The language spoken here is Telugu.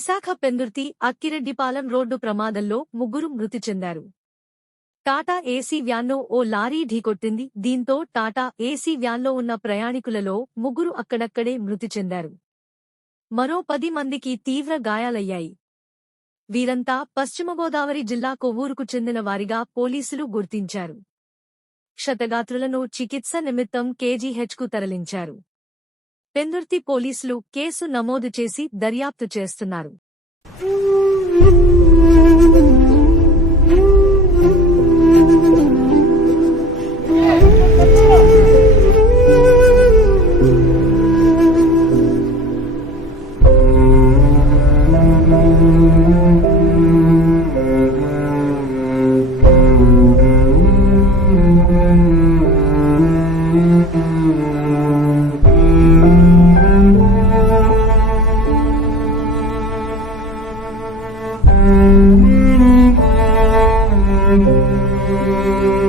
విశాఖ పెందుర్తి అక్కిరెడ్డిపాలెం రోడ్డు ప్రమాదంలో ముగ్గురు మృతి చెందారు. టాటా ఏసీ వ్యాన్ను ఓ లారీ ఢీకొట్టింది. దీంతో టాటా ఏసీ వ్యాన్లో ఉన్న ప్రయాణికులలో ముగ్గురు అక్కడక్కడే మృతి చెందారు. మరో 10 మందికి తీవ్ర గాయాలయ్యాయి. వీరంతా పశ్చిమగోదావరి జిల్లా కొవ్వూరుకు చెందిన వారిగా పోలీసులు గుర్తించారు. క్షతగాత్రులను చికిత్స నిమిత్తం కేజీహెచ్కు తరలించారు. పెందుర్తి పోలీసులు కేసు నమోదు చేసి దర్యాప్తు చేస్తున్నారు. Thank you.